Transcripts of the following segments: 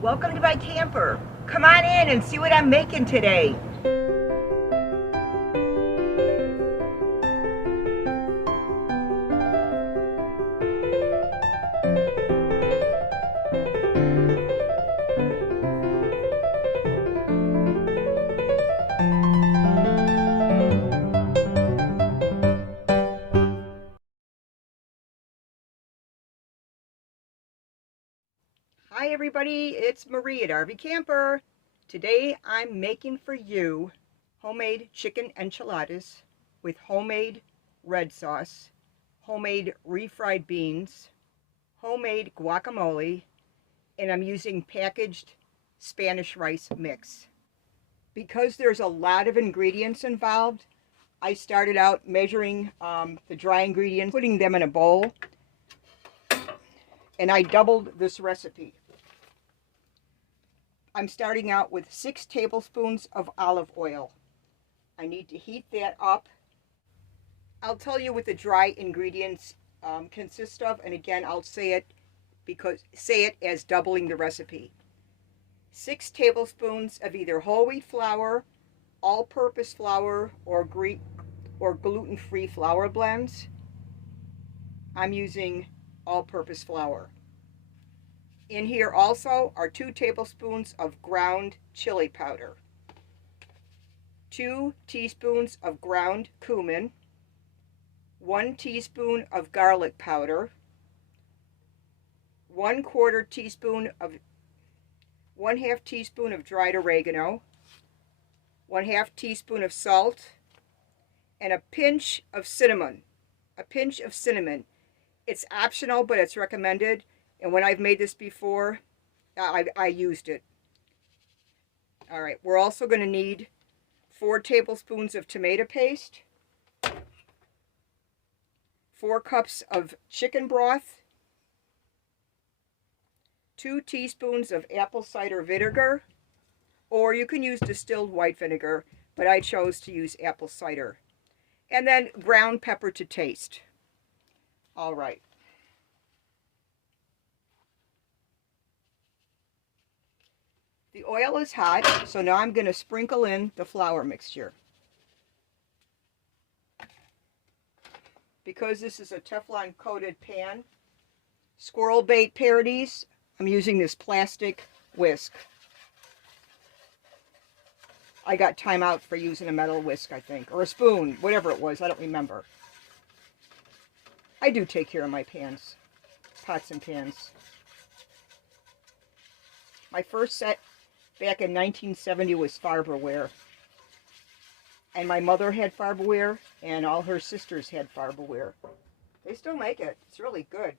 Welcome to my camper. Come on in and see what I'm making today. Hi everybody, it's Marie at RV Camper. Today I'm making for you homemade chicken enchiladas with homemade red sauce, homemade refried beans, homemade guacamole, and I'm using packaged Spanish rice mix. Because there's a lot of ingredients involved, I started out measuring the dry ingredients, putting them in a bowl, and I doubled this recipe. I'm starting out with 6 tablespoons of olive oil. I need to heat that up. I'll tell you what the dry ingredients consist of, and again I'll say it as doubling the recipe. 6 tablespoons of either whole wheat flour, all-purpose flour, or gluten-free flour blends. I'm using all-purpose flour. In here also are 2 tablespoons of ground chili powder, 2 teaspoons of ground cumin, 1 teaspoon of garlic powder, 1/4 teaspoon of 1/2 teaspoon of dried oregano, 1/2 teaspoon of salt, and a pinch of cinnamon. A pinch of cinnamon. It's optional, but it's recommended. And when I've made this before, I used it. All right, we're also going to need 4 tablespoons of tomato paste, 4 cups of chicken broth, 2 teaspoons of apple cider vinegar, or you can use distilled white vinegar, but I chose to use apple cider, and then ground pepper to taste. All right. The oil is hot, so now I'm going to sprinkle in the flour mixture. Because this is a Teflon coated pan, squirrel bait parodies, I'm using this plastic whisk. I got time out for using a metal whisk, I think, or a spoon, whatever it was, I don't remember. I do take care of my pans, pots and pans. My first set back in 1970 was Farberware. And my mother had Farberware, and all her sisters had Farberware. They still make it. It's really good.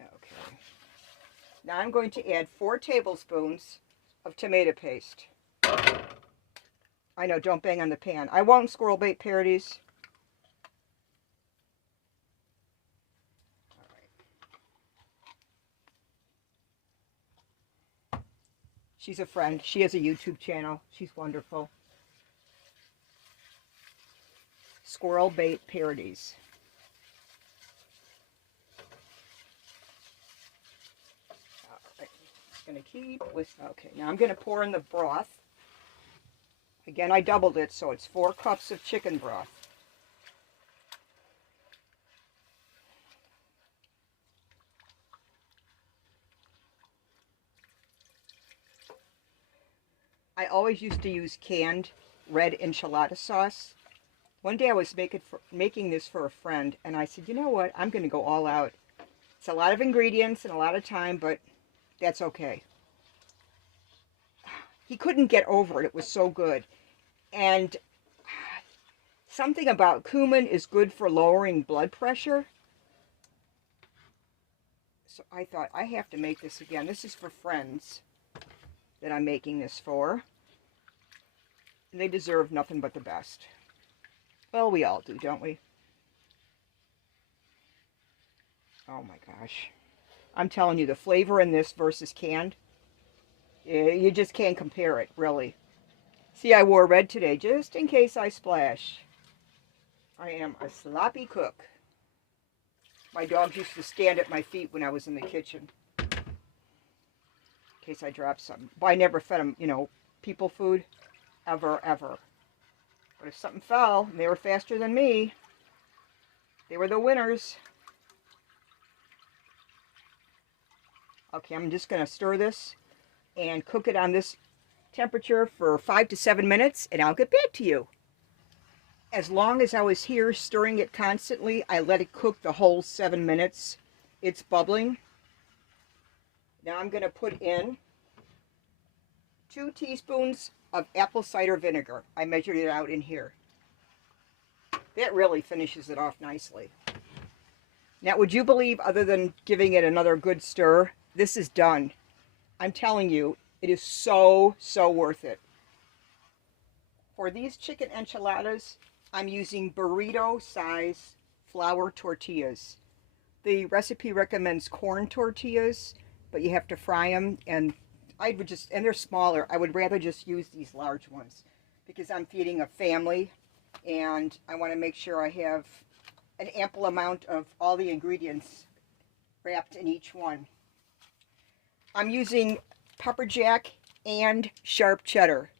Okay. Now I'm going to add 4 tablespoons of tomato paste. I know, don't bang on the pan. I won't, squirrel bait parodies. She's a friend. She has a YouTube channel. She's wonderful. Squirrel bait parodies. Alright, gonna keep with, okay, now I'm gonna pour in the broth. Again, I doubled it, so it's 4 cups of chicken broth. I always used to use canned red enchilada sauce. One day I was making this for a friend, and I said, you know what, I'm going to go all out. It's a lot of ingredients and a lot of time, but that's okay. He couldn't get over it. It was so good. And something about cumin is good for lowering blood pressure. So I thought, I have to make this again. This is for friends that I'm making this for. And they deserve nothing but the best. Well, we all do, don't we? Oh my gosh. I'm telling you, the flavor in this versus canned, you just can't compare it, really. See, I wore red today just in case I splash. I am a sloppy cook. My dogs used to stand at my feet when I was in the kitchen. in case I drop some. But I never fed them, you know, people food, ever, ever. But if something fell and they were faster than me, they were the winners. Okay, I'm just going to stir this and cook it on this temperature for 5 to 7 minutes, and I'll get back to you. As long as I was here stirring it constantly, I let it cook the whole 7 minutes. It's bubbling. Now I'm going to put in 2 teaspoons of apple cider vinegar. I measured it out in here. That really finishes it off nicely. Now, would you believe, other than giving it another good stir, this is done. I'm telling you, it is so, so worth it. For these chicken enchiladas, I'm using burrito size flour tortillas. The recipe recommends corn tortillas, but you have to fry them, and and they're smaller. I would rather just use these large ones because I'm feeding a family and I want to make sure I have an ample amount of all the ingredients wrapped in each one. I'm using pepper jack and sharp cheddar.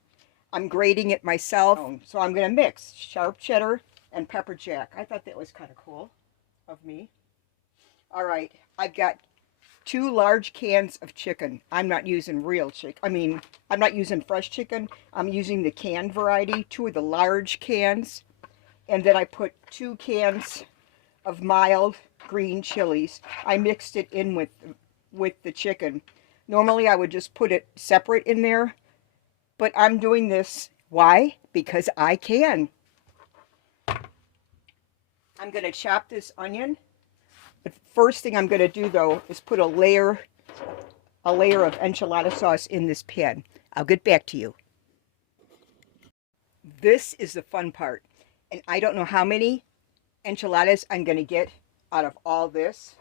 I'm grating it myself, so I'm going to mix sharp cheddar and pepper jack. I thought that was kind of cool of me. All right, I've got 2 large cans of chicken. I'm not using real chicken. I'm not using fresh chicken. I'm using the canned variety, 2 of the large cans. And then I put 2 cans of mild green chilies. I mixed it in with the chicken. Normally I would just put it separate in there, but I'm doing this. Why? Because I can. I'm going to chop this onion. The first thing I'm going to do, though, is put a layer of enchilada sauce in this pan. I'll get back to you. This is the fun part, and I don't know how many enchiladas I'm going to get out of all this,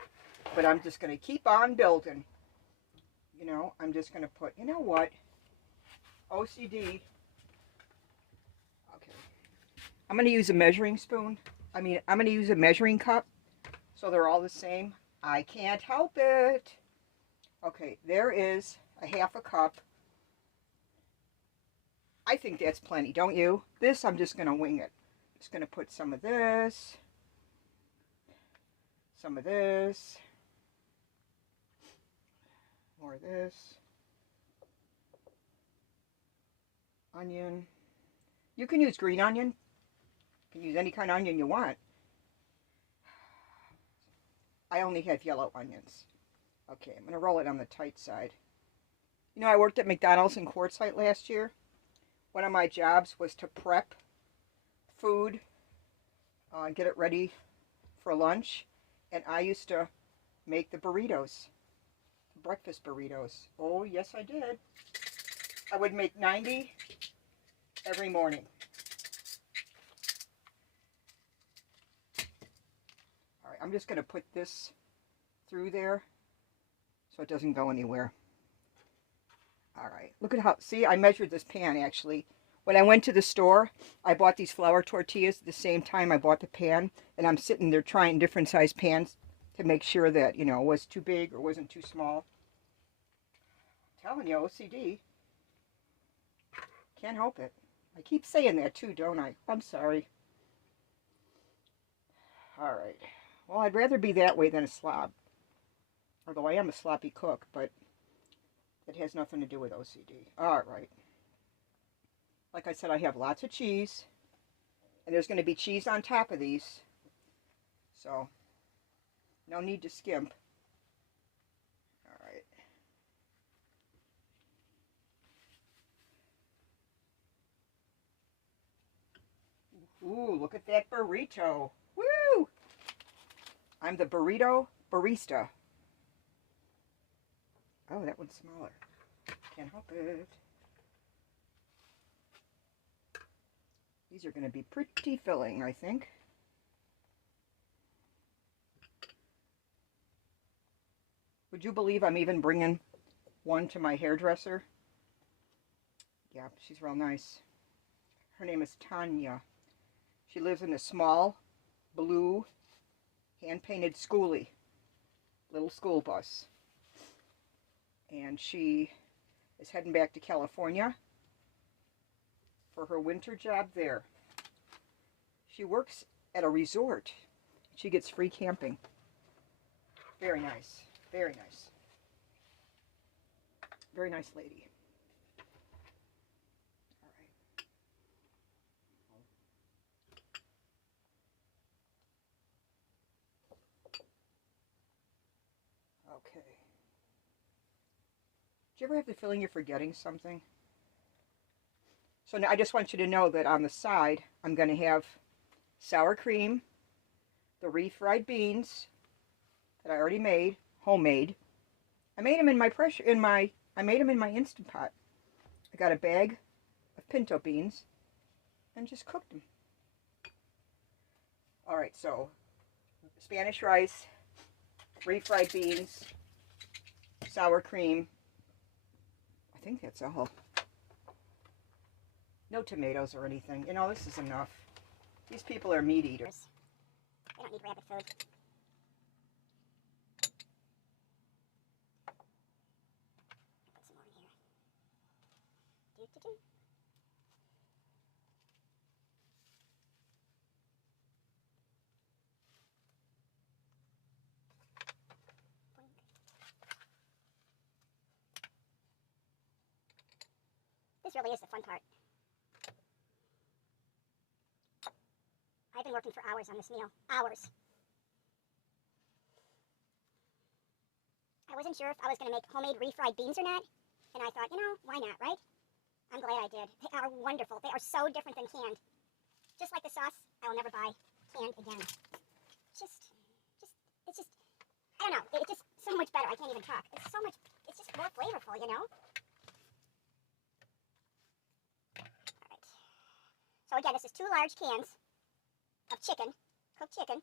but I'm just going to keep on building. You know, I'm just going to put, you know what, OCD. Okay, I'm going to use a measuring spoon. I'm going to use a measuring cup. So they're all the same. I can't help it. Okay, there is a 1/2 cup. I think that's plenty, don't you? This, I'm just going to wing it. Just going to put some of this. Some of this. More of this. Onion. You can use green onion. You can use any kind of onion you want. I only have yellow onions. Okay, I'm going to roll it on the tight side. You know, I worked at McDonald's in Quartzsite last year. One of my jobs was to prep food, get it ready for lunch. And I used to make the burritos, breakfast burritos. Oh, yes, I did. I would make 90 every morning. All right, I'm just going to put this through there so it doesn't go anywhere. All right, look at how, see, I measured this pan actually. When I went to the store, I bought these flour tortillas at the same time I bought the pan, and I'm sitting there trying different size pans to make sure that, you know, it was too big or wasn't too small. I'm telling you, OCD. Can't help it. I keep saying that too, don't I? I'm sorry. All right. Well, I'd rather be that way than a slob. Although I am a sloppy cook, but it has nothing to do with OCD. All right. Like I said, I have lots of cheese. And there's going to be cheese on top of these. So, no need to skimp. All right. Ooh, look at that burrito. Woo! I'm the burrito barista. Oh, that one's smaller. Can't help it. These are going to be pretty filling, I think. Would you believe I'm even bringing one to my hairdresser? Yeah, she's real nice. Her name is Tanya. She lives in a small, blue, hand-painted schoolie, little school bus. And she is heading back to California for her winter job there. She works at a resort. She gets free camping. Very nice. Very nice. Very nice lady. All right. Okay. Do you ever have the feeling you're forgetting something? So now I just want you to know that on the side, I'm going to have sour cream, the refried beans that I already made, homemade. I made them in my Instant Pot. I got a bag of pinto beans and just cooked them. All right, so Spanish rice, refried beans, sour cream. I think that's all. No tomatoes or anything. You know, this is enough. These people are meat eaters. They don't need rabbit food. Put some more in here. Do-do-do. Boink. This really is the fun part. I've been working for hours on this meal. Hours. I wasn't sure if I was going to make homemade refried beans or not, and I thought, you know, why not, right? I'm glad I did. They are wonderful. They are so different than canned. Just like the sauce, I will never buy canned again. It's just, I don't know. It's just so much better. I can't even talk. It's just more flavorful, you know? All right. So again, this is 2 large cans of chicken, cooked chicken.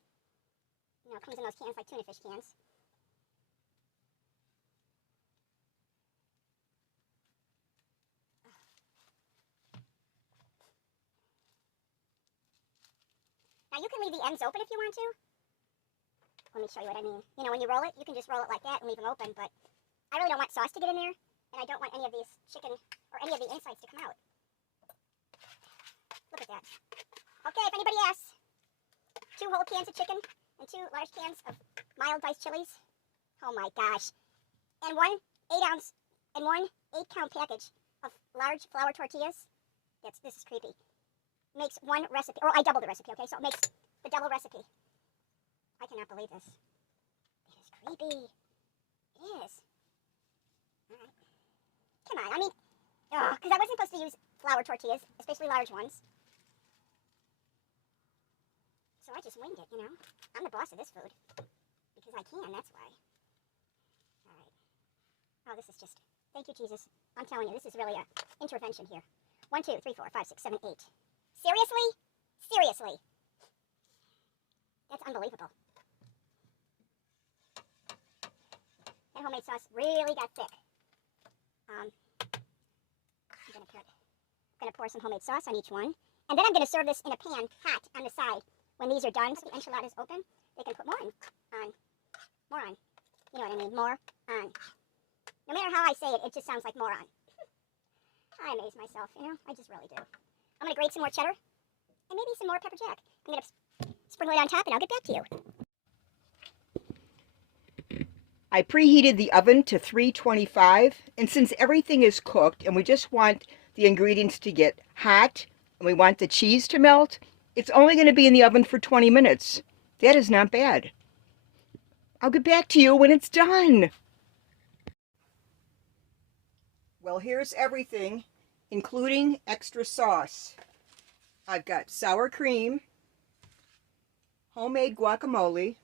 You know, it comes in those cans like tuna fish cans. Now you can leave the ends open if you want to. Let me show you what I mean. You know, when you roll it, you can just roll it like that and leave them open, but I really don't want sauce to get in there, and I don't want any of these chicken or any of the insides to come out. Look at that. Okay, if anybody asks, 2 whole cans of chicken and 2 large cans of mild diced chilies. Oh my gosh. And 1 8-ounce and 1 8-count package of large flour tortillas. This is creepy. Makes 1 recipe, or I doubled the recipe, okay? So it makes the double recipe. I cannot believe this. It is creepy. It is. All right. Come on, I mean, because I wasn't supposed to use flour tortillas, especially large ones. So I just winged it, you know. I'm the boss of this food. Because I can, that's why. All right. Oh, this is just, thank you, Jesus. I'm telling you, this is really a intervention here. 1, 2, 3, 4, 5, 6, 7, 8. Seriously? Seriously. That's unbelievable. That homemade sauce really got thick. I'm gonna pour some homemade sauce on each one. And then I'm gonna serve this in a pan, hot, on the side. When these are done, so the enchiladas open, they can put more on. More on. You know what I mean? More on. No matter how I say it, it just sounds like more on. I amaze myself, you know? I just really do. I'm going to grate some more cheddar and maybe some more pepper jack. I'm going to sprinkle it on top and I'll get back to you. I preheated the oven to 325, and since everything is cooked and we just want the ingredients to get hot and we want the cheese to melt, it's only going to be in the oven for 20 minutes. That is not bad. I'll get back to you when it's done. Well, here's everything, including extra sauce. I've got sour cream, homemade guacamole,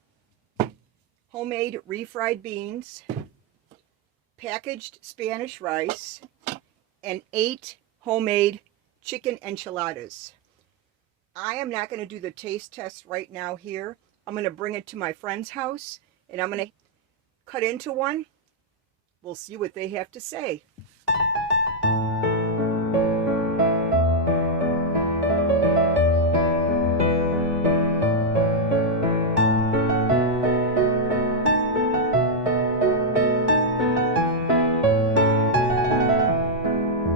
homemade refried beans, packaged Spanish rice, and 8 homemade chicken enchiladas. I am not going to do the taste test right now here. I'm going to bring it to my friend's house, and I'm going to cut into one. We'll see what they have to say.